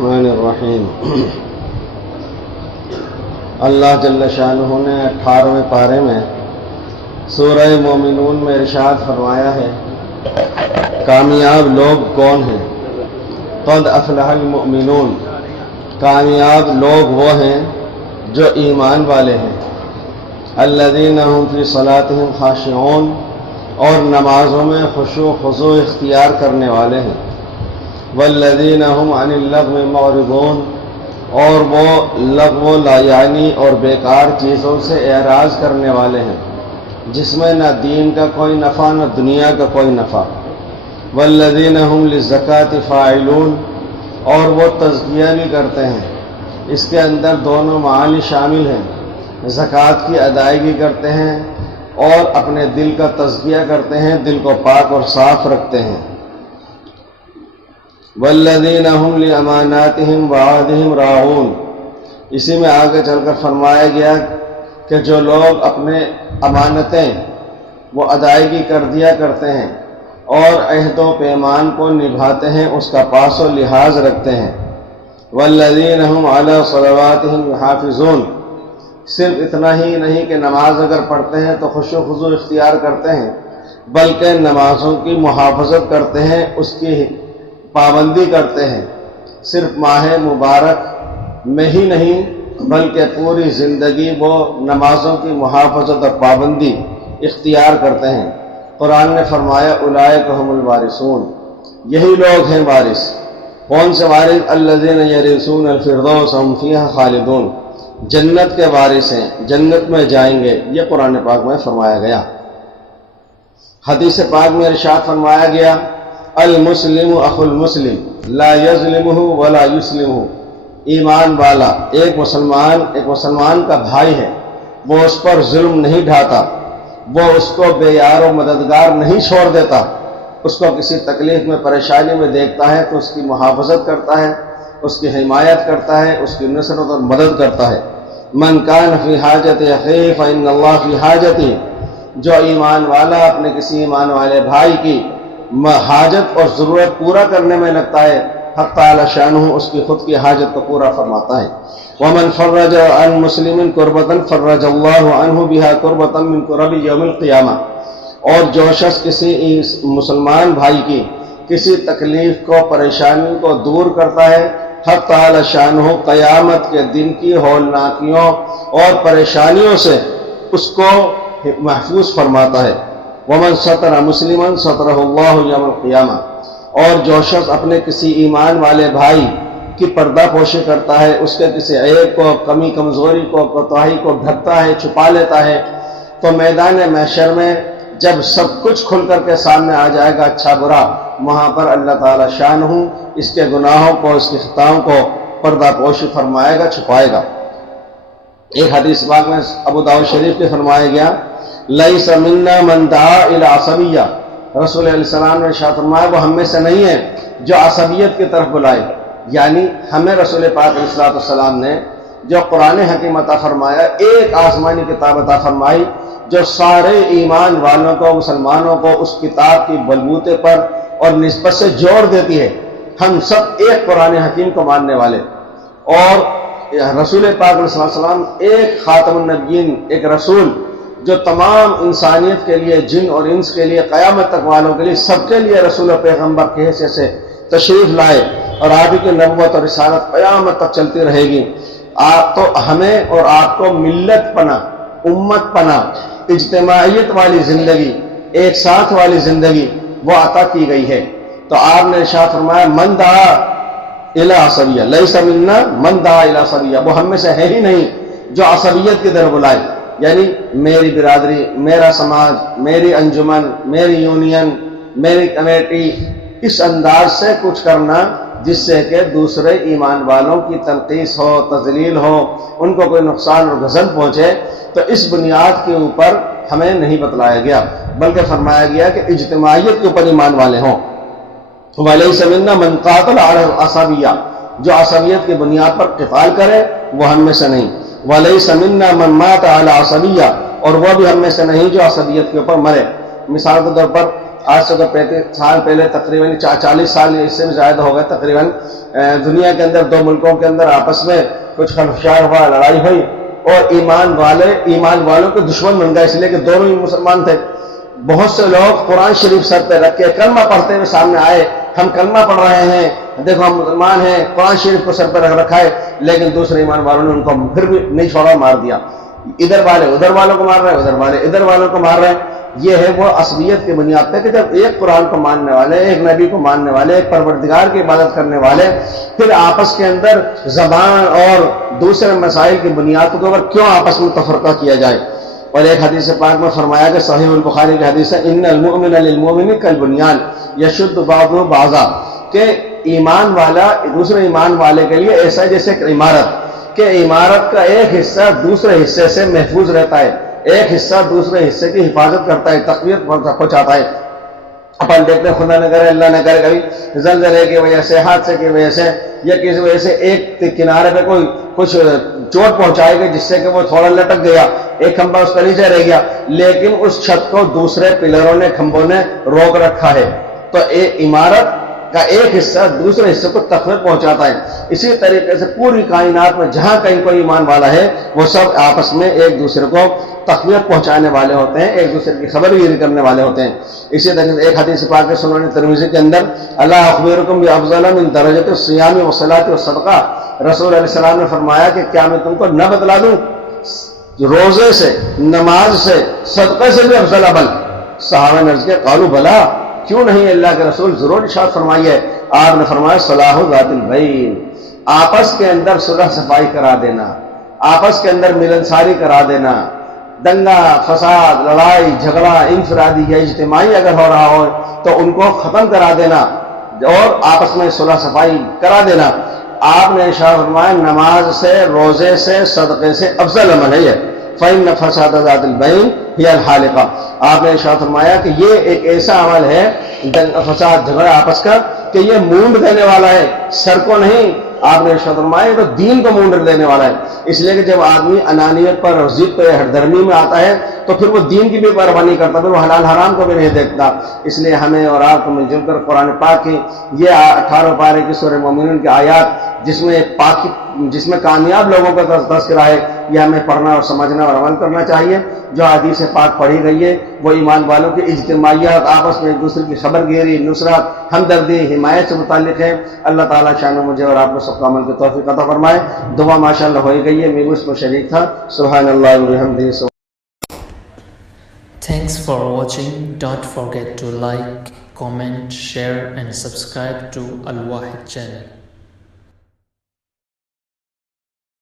الرحمن الرحیم۔ اللہ جل شانہ نے 18ویں پارے میں سورہ مومنون میں ارشاد فرمایا ہے، کامیاب لوگ کون ہیں؟ قد افلح المؤمنون، کامیاب لوگ وہ ہیں جو ایمان والے ہیں، الذین هم فی صلاتهم خاشعون، اور نمازوں میں خشوع خضوع اختیار کرنے والے ہیں، والذین هم عن اللغو معرضون، اور وہ لغو لایعنی اور بیکار چیزوں سے اعراض کرنے والے ہیں جس میں نہ دین کا کوئی نفع نہ دنیا کا کوئی نفع، والذین هم للزکاة فاعلون، اور وہ تزکیہ بھی کرتے ہیں، اس کے اندر دونوں معانی شامل ہیں، زکوٰۃ کی ادائیگی کرتے ہیں اور اپنے دل کا تزکیہ کرتے ہیں، دل کو پاک اور صاف رکھتے ہیں، والذین هم لاماناتهم وعہدهم راعون، اسی میں آگے چل کر فرمایا گیا کہ جو لوگ اپنے امانتیں وہ ادائیگی کر دیا کرتے ہیں اور عہد و پیمان کو نبھاتے ہیں، اس کا پاس و لحاظ رکھتے ہیں، والذین هم علی صلواتهم یحافظون، صرف اتنا ہی نہیں کہ نماز اگر پڑھتے ہیں تو خشوع خضوع اختیار کرتے ہیں، بلکہ نمازوں کی محافظت کرتے ہیں، اس کی پابندی کرتے ہیں، صرف ماہ مبارک میں ہی نہیں بلکہ پوری زندگی وہ نمازوں کی محافظت اور پابندی اختیار کرتے ہیں۔ قرآن نے فرمایا اولئک هم الوارثون، یہی لوگ ہیں وارث۔ کون سے وارث؟ الذین یرثون الفردوس هم فیہا خالدون، جنت کے وارث ہیں، جنت میں جائیں گے، یہ قرآن پاک میں فرمایا گیا۔ حدیث پاک میں ارشاد فرمایا گیا، المسلم اخو المسلم لا یظلمہ ولا یسلمہ، ایمان والا ایک مسلمان کا بھائی ہے، وہ اس پر ظلم نہیں ڈھاتا، وہ اس کو بے یار و مددگار نہیں چھوڑ دیتا، اس کو کسی تکلیف میں پریشانی میں دیکھتا ہے تو اس کی محافظت کرتا ہے، اس کی حمایت کرتا ہے، اس کی نصرت اور مدد کرتا ہے۔ من کان فی حاجت اخیہ فإن اللہ فی حاجتہ، جو ایمان والا اپنے کسی ایمان والے بھائی کی حاجت اور ضرورت پورا کرنے میں لگتا ہے، حق تعالی شانہ اس کی خود کی حاجت کو پورا فرماتا ہے۔ ومن فرج عن مسلم کربۃ فرج اللہ عنہ بہا کربۃ من کرب یوم القیامہ، اور جو شخص کسی مسلمان بھائی کی کسی تکلیف کو پریشانی کو دور کرتا ہے، حق تعالی شانہ قیامت کے دن کی ہولناکیوں اور پریشانیوں سے اس کو محفوظ فرماتا ہے۔ ومن ستر مسلما سترہ اللہ یوم القیامہ، اور جو شخص اپنے کسی ایمان والے بھائی کی پردہ پوشی کرتا ہے، اس کے کسی عیب کو، کمی کمزوری کو، کوتاہی کو ڈھکتا ہے، چھپا لیتا ہے، تو میدان محشر میں جب سب کچھ کھل کر کے سامنے آ جائے گا، اچھا برا، وہاں پر اللہ تعالی شانہ اس کے گناہوں کو، اس کی خطاؤں کو پردہ پوشی فرمائے گا، چھپائے گا۔ ایک حدیث پاک میں ابو داؤد شریف میں فرمایا گیا، لیس منا من دعا الی عصبیہ، رسول علیہ السلام نے ارشاد فرمایا وہ ہم میں سے نہیں ہے جو عصبیت کی طرف بلائے، یعنی ہمیں رسول پاک علیہ السلام نے جو قرآن حکیم عطا فرمایا، ایک آسمانی کتاب عطا فرمائی جو سارے ایمان والوں کو، مسلمانوں کو اس کتاب کی بلبوتے پر اور نسبت سے جوڑ دیتی ہے۔ ہم سب ایک قرآن حکیم کو ماننے والے، اور رسول پاک علیہ السلام ایک خاتم النبیین، ایک رسول جو تمام انسانیت کے لیے، جن اور انس کے لیے، قیامت تک والوں کے لیے، سب کے لیے رسول و پیغمبر کے حیثیت سے تشریف لائے، اور آپ کی نبوت اور رسالت قیامت تک چلتی رہے گی۔ آپ تو ہمیں اور آپ کو ملت پناہ، امت پناہ، اجتماعیت والی زندگی، ایک ساتھ والی زندگی وہ عطا کی گئی ہے۔ تو آپ نے ارشاد فرمایا من دعا الی عصبیہ لیس منا من دعا الی عصبیہ، وہ ہم میں سے ہے ہی نہیں جو عصبیت کی طرف بلائے، یعنی میری برادری، میرا سماج، میری انجمن، میری یونین، میری کمیٹی، اس انداز سے کچھ کرنا جس سے کہ دوسرے ایمان والوں کی تنقیص ہو، تذلیل ہو، ان کو کوئی نقصان اور غضب پہنچے، تو اس بنیاد کے اوپر ہمیں نہیں بتلایا گیا، بلکہ فرمایا گیا کہ اجتماعیت کے اوپر ایمان والے ہوں۔ وَلَيْسَ مِنَّا مَنْ قَاتَلَ عَلَى الْعَصَبِيَّةِ، جو عصبیت کی بنیاد پر قتال کرے وہ ہم میں سے نہیں۔ وَلَيْسَ مِنَّا مَنْ مَاتَ عَلَى عَصَبِيَّةٍ، اور وہ بھی ہم میں سے نہیں جو عصبیت کے اوپر مرے۔ مثال کے طور پر آج سے 35 سال پہلے تقریباً 40 سال اس سے بھی زیادہ ہو گئے تقریباً دنیا کے اندر دو ملکوں کے اندر آپس میں کچھ خلفشار ہوا، لڑائی ہوئی، اور ایمان والوں کے دشمن بن گئے، اس لیے کہ دونوں ہی مسلمان تھے۔ بہت سے لوگ قرآن شریف سر پہ رکھ کے کلمہ پڑھتے ہوئے سامنے آئے، ہم کلمہ پڑھ رہے ہیں، دیکھو ہم مسلمان ہیں، قرآن شریف کو سر پہ رکھ رکھا ہے، لیکن دوسرے ایمان والوں نے ان کو پھر بھی نہیں چھوڑا، مار دیا۔ ادھر والے ادھر والوں کو مار رہے ہیں، ادھر والے ادھر والوں کو مار رہے ہیں۔ یہ ہے وہ عصبیت کی بنیاد پہ کہ جب ایک قرآن کو ماننے والے، ایک نبی کو ماننے والے، ایک پروردگار کی عبادت کرنے والے پھر آپس کے اندر زبان اور دوسرے مسائل کی بنیاد کے اوپر کیوں آپس میں تفرقہ کیا جائے۔ اور ایک حدیث پاک میں فرمایا کہ صحیح البخاری کی حدیث ہے، ان المؤمن للمؤمن کالبنیان یشد بعضہ بعضا، کہ ایمان والا دوسرے ایمان والے کے لیے ایسا ہے جیسے ایک عمارت، کہ عمارت کا ایک حصہ دوسرے حصے سے محفوظ رہتا ہے، ایک حصہ دوسرے حصے کی حفاظت کرتا ہے، تقویت پہنچاتا ہے۔ اپن دیکھتے ہیں خدا نہ کرے اللہ نہ کرے کبھی زلزلے کی وجہ سے، حادثے کی وجہ سے یا کسی وجہ سے ایک کنارے پہ کوئی کچھ چوٹ پہنچائے گی جس سے کہ وہ تھوڑا لٹک گیا، ایک کھمبا اس کا نیچے رہ گیا، لیکن اس چھت کو دوسرے پلروں نے، کھمبوں نے روک رکھا ہے، تو ایک عمارت کا ایک حصہ دوسرے حصے کو تقویت پہنچاتا ہے۔ اسی طریقے سے پوری کائنات میں جہاں کہیں کوئی ایمان والا ہے وہ سب آپس میں ایک دوسرے کو تقویت پہنچانے والے ہوتے ہیں، ایک دوسرے کی خبر گیری کرنے والے ہوتے ہیں۔ اسی طریقے سے ایک حدیث پاک سنن ترمذی کے اندر اللہ اخبرکم بافضل من درجۃ الصیام والصلاۃ والصدقہ، رسول علیہ السلام نے فرمایا کہ کیا میں تم کو نہ بتلا دوں روزے سے، نماز سے، صدقے سے بھی افضل عمل؟ صحابہ نے عرض کیا قالوا بلا، کیوں نہیں اللہ کے رسول، ضرور ارشاد فرمائیے۔ آپ نے فرمایا صلاح ذات البین، آپس کے اندر صلح صفائی کرا دینا، آپس کے اندر ملنساری کرا دینا، دنگا فساد، لڑائی جھگڑا انفرادی یا اجتماعی اگر ہو رہا ہو تو ان کو ختم کرا دینا اور آپس میں صلح صفائی کرا دینا۔ آپ نے ارشاد فرمایا نماز سے، روزے سے، صدقے سے افضل عمل ہے یہ، فإن فساد ذات البین ہی الحالقہ۔ آپ نے ارشاد فرمایا کہ یہ ایک ایسا عمل ہے فساد جھگڑا آپس کا کہ یہ مونڈ دینے والا ہے، سر کو نہیں۔ آپ نے ارشاد فرمایا تو دین کو مونڈ دینے والا ہے، اس لیے کہ جب آدمی انانیت پر اور ضد پہ ہر درمی میں آتا ہے تو پھر وہ دین کی بھی پرواہ نہیں کرتا، پھر وہ حلال حرام کو بھی نہیں دیکھتا۔ اس لیے ہمیں اور آپ کو مل جل کر قرآن پاک کی یہ 18 پارے کی سورہ مومنون کی آیات جس میں کامیاب لوگوں کا تذکرہ ہے، یہ ہمیں پڑھنا اور سمجھنا اور عمل کرنا چاہیے۔ جو حدیث پاک پڑھی گئی ہے وہ ایمان والوں کی اجتماعیت، آپس میں ایک دوسرے کی خبر گیری، نصرت، ہمدردی، حمایت سے متعلق ہے۔ اللہ تعالیٰ شان مجھے اور آپ کو سب کا عمل کی توفیق عطا فرمائے۔ دعا ماشاءاللہ ہو گئی ہے، میں اس میں شریک تھا۔ سبحان اللہ و بحمدہ۔ Thanks for watching. Don't forget to like, comment, share and subscribe to Al Wahid channel.